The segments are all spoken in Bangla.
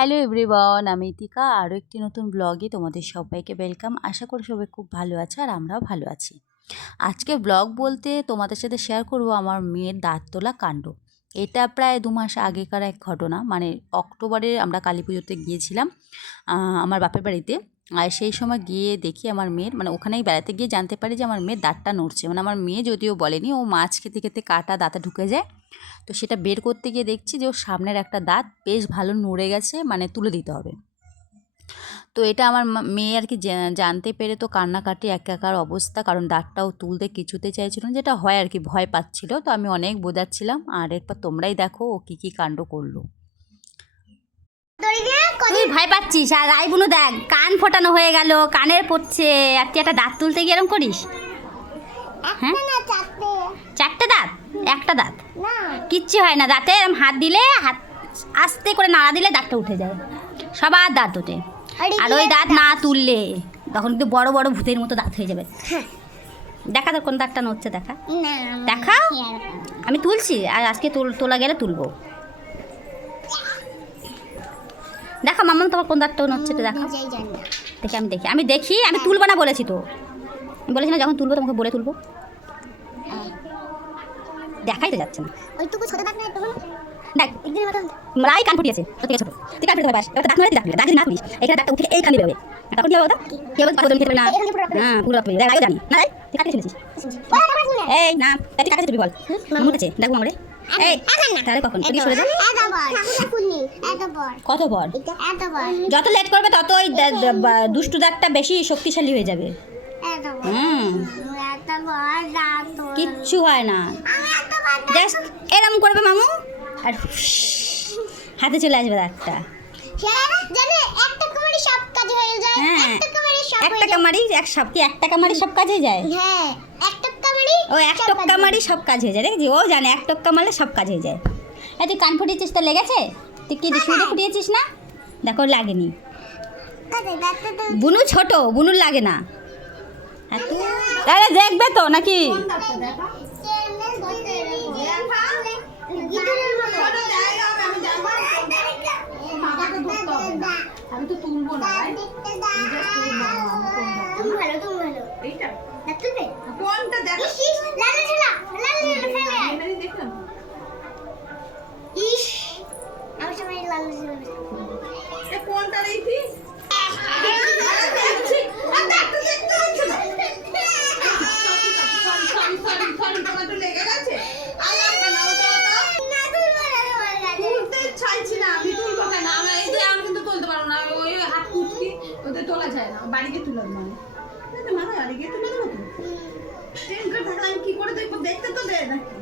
হ্যালো এভরিওয়ান, আমি ইতিকা। আরও একটি নতুন ব্লগে তোমাদের সবাইকে ওয়েলকাম। আশা করি সবাই খুব ভালো আছে আর আমরাও ভালো আছি। আজকে ব্লগ বলতে তোমাদের সাথে শেয়ার করব আমার মেয়ের দাঁত তোলা কাণ্ড। এটা প্রায় 2 মাস আগেকার এক ঘটনা। মানে অক্টোবরে আমরা কালী পুজোতে গিয়েছিলাম আমার বাপের বাড়িতে। আর সেই সময় গিয়ে দেখি আমার মেয়ের, মানে ওখানেই বেড়াতে গিয়ে জানতে পারি যে আমার মেয়ের দাঁতটা নড়ছে। মানে আমার মেয়ে যদিও বলেনি, ও মাছ খেতে খেতে কাটা দাঁতে ঢুকে যায়। তো সেটা বের করতে গিয়ে দেখছি যে ওর সামনের একটা দাঁত বেশ ভালো নড়ে গেছে, মানে তুলে দিতে হবে। তো এটা আমার মেয়ে আর কি জানতে পেরে তো কান্নাকাটি একাকার অবস্থা, কারণ দাঁতটাও তুলতে কিছুতে চাইছিল না, যেটা হয় আর কি, ভয় পাচ্ছিল। তো আমি অনেক বোঝাচ্ছিলাম, আর এরপর তোমরাই দেখো ও কী কী কাণ্ড করলো। তুই ভয় পাচ্ছিস আর রাইবুনু দেখ কান ফোটানো হয়ে গেল, কানের পড়ছে, আর তুই একটা দাঁত তুলতে গিয়ে এরকম করিস? হ্যাঁ, চারটে দাঁত, একটা দাঁত কিচ্ছু হয় না। দাঁতে এরম হাত দিলে, হাত আস্তে করে নাড়া দিলে দাঁতটা উঠে যায়, সবার দাঁত ওঠে। আর ওই দাঁত না তুললে তখন কিন্তু বড় বড় ভূতের মতো দাঁত হয়ে যাবে। দেখা তোর কোন দাঁতটা নড়ছে, দেখা দেখা। আমি তুলছি, আর আজকে তোলা গেলে তুলবো। দেখো মাম্মা, তোমার কোন দাঁতটা নড়ছে তো দেখো। দেখি, আমি দেখি, আমি তুলবো না বলেছি তো, বলেছি না যখন তুলবো তোমাকে বলে তুলবো। দেখাই তো যাচ্ছে না। ওইটুকু ছোট দাঁত না, একটু দেখ একদিনের মতো রাই কান ফুটিয়েছে। তো ঠিক আছে, ছোট তুই কান ফুটে পাস, এবার দাঁত নড়ে দাঁত না তুলিস, এখানে দাঁতটা উঠে এইখানে বেরোবে। তখন কি হবে? কি হবে? পাথর খেতে না। হ্যাঁ, পুরো আপনি দেখ, আগে জানি না রে, তুই কাকে শুনেছিস? এই না, তুই কাকে তুই বল। মামু কাছে দেখো মামু রে। এই তাহলে কখন তুই সরে যা। কত বড়? যত লেট করবে তত ওই দুষ্টু দাঁতটা বেশি শক্তিশালী হয়ে যাবে। কিচ্ছু হয় না, জাস্ট এরম করবে মামু, আর হাতে চলে আসবে দাঁতটা। হ্যাঁ, একটা কামারি একটা কামারি সব কাজ হয়ে যায়। ও এক টক্কা মারি সব কাজ হয়ে যায়, দেখছি ও জানে এক টক্কা মারলে সব কাজ হয়ে যায়। তুই কান ফুটিয়েছিস তো লেগেছে? তুই কি শুনে ফুটিয়েছিস না? দেখো লাগেনি। বুনু ছোট, বুনুর লাগে না। আরে দেখবে তো নাকি? আমি তো তুলবো না, কোনটা দেখো কোনটা রেখি লেগে গেছে। তুলতে চাইছি না, আমি তুলবো কেন? আমি কিন্তু তুলতে পারবো না, ওই হাত কুচকি ওদের তোলা যায় না, বাড়িতে তুলে মানে মানে বাড়িতে তুলে দেবো। তো ট্রেন করে থাকলে আমি কি করে দেখবো? দেখতে তো দেয় নাকি?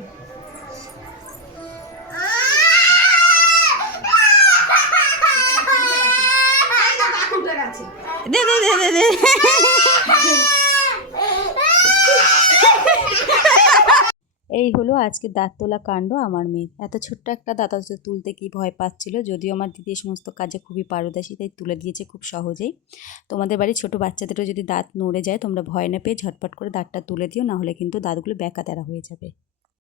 দে দে দে দে দে। এই হলো আজকে দাঁত তোলা কাণ্ড আমার মেয়ের। এত ছোট্ট একটা দাঁত তুলতে কি ভয় পাচ্ছিল, যদিও আমার দিদি এই সমস্ত কাজে খুবই পারদর্শী, তাই তুলে দিয়েছে খুব সহজেই। তোমাদের বাড়ির ছোটো বাচ্চাদেরও যদি দাঁত নড়ে যায়, তোমরা ভয় না পেয়ে ঝটপট করে দাঁতটা তুলে দিও, নাহলে কিন্তু দাঁতগুলো ব্যাকা তেরা হয়ে যাবে।